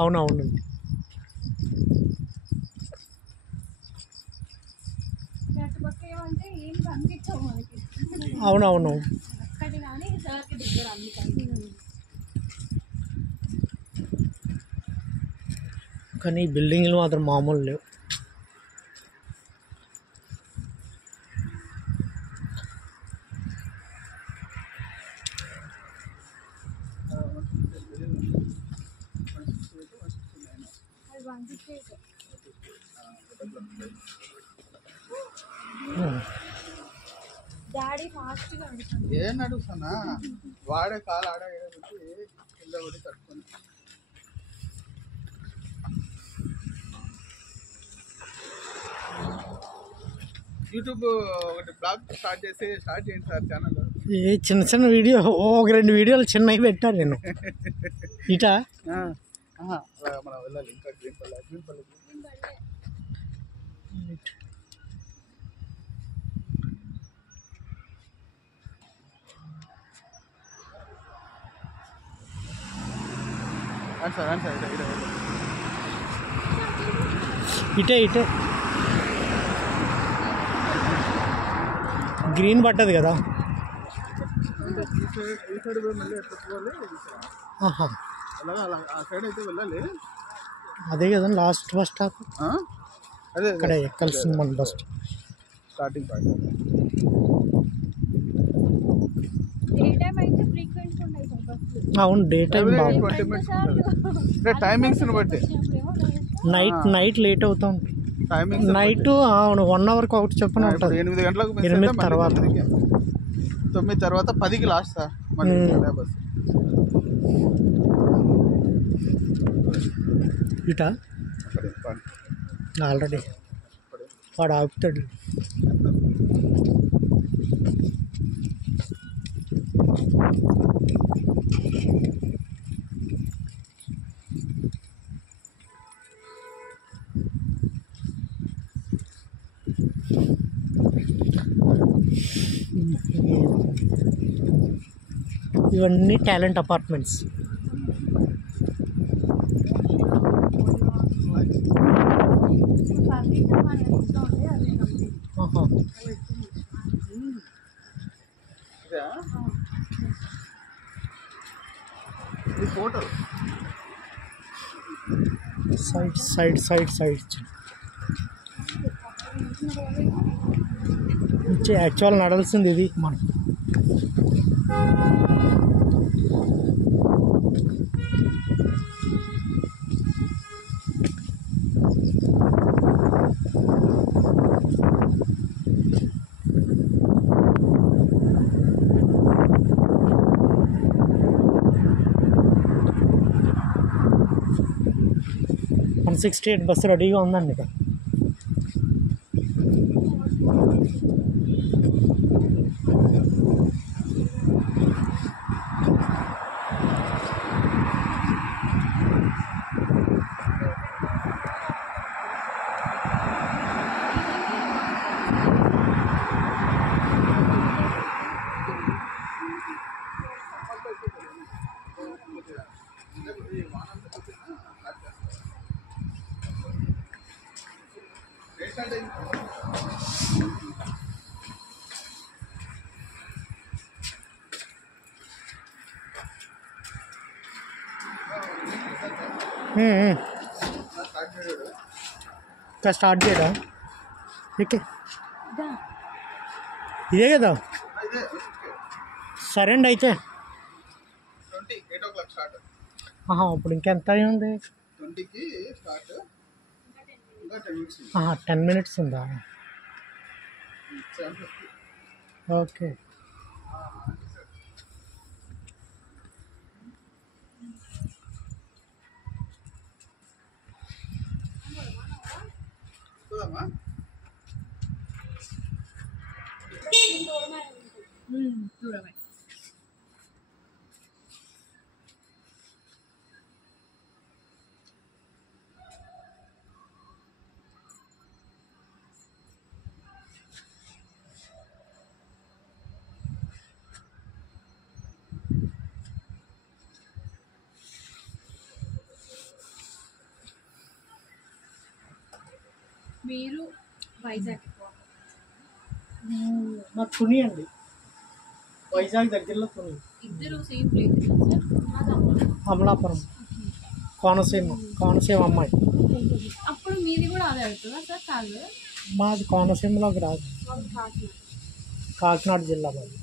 అవునవునండి. అవునవును. కానీ ఈ బిల్డింగ్లు మాత్రం మామూలు లేవు. ఏం నడుస్తున్నా వాడే కాలు ఆడ కింద పడి కట్టుకొని యూట్యూబ్ ఒకటి బ్లాగ్ స్టార్ట్ చేయండి సార్ ఛానల్. ఏ చిన్న చిన్న వీడియో ఒక 2 వీడియోలు చిన్నవి పెట్టాను నేను. ఇటా మనం వెళ్ళాలి ఇంకా గ్రీన్ పల్లె సార్ ఇటే గ్రీన్ పట్టదు కదా. ఈ సైడ్ మళ్ళీ ఎట్టుకోవాలి. అలా ఆ సైడ్ అయితే వెళ్ళాలి. అదే కదా లాస్ట్ బస్ స్టాప్. అదే ఇక్కడ ఎక్కాల్సింది మన బస్ స్టార్టింగ్ పాయింట్. అవును, డే టైం బాగుంది. 20 minutes అంటే టైమింగ్స్ బట్టి నైట్ లేట్ అవుతా ఉంటుంది. టైమింగ్స్ నైట్ అవును 1 అవర్కి ఒకటి చెప్పిన ఉంటుంది. 8 గంటలకు 8 తర్వాత 9 తర్వాత 10కి లాస్ట్ సార్ మళ్ళీ బస్. ఇటా ఆల్రెడీ వాడు ఆపుతాడు. ఇవన్నీ టాలెంట్ అపార్ట్మెంట్స్. సైడ్ యాక్చువల్ నడాల్సింది ఇది మనం. మన 68 బస్సు రెడీగా ఉందండి ఇక. ఇంకా స్టార్ట్ చేయడా? ఓకే, ఇదే కదా. సరే అండి అయితే. ఇప్పుడు ఇంకెంత ఉంది? 10 minutes ఉందా? ఓకే. చూడమే మీరు వైజాగ్ ఎక్కువ మా తుని అండి, వైజాగ్ దగ్గరలో తుని. ఇద్దరు same place sir. Amalapuram, Konaseema అమ్మాయి. అప్పుడు మీది కూడా అదే అవుతుందా సార్? కాదు, మాది కోనసీమలోకి రాదు, కాకినాడ జిల్లా మాది.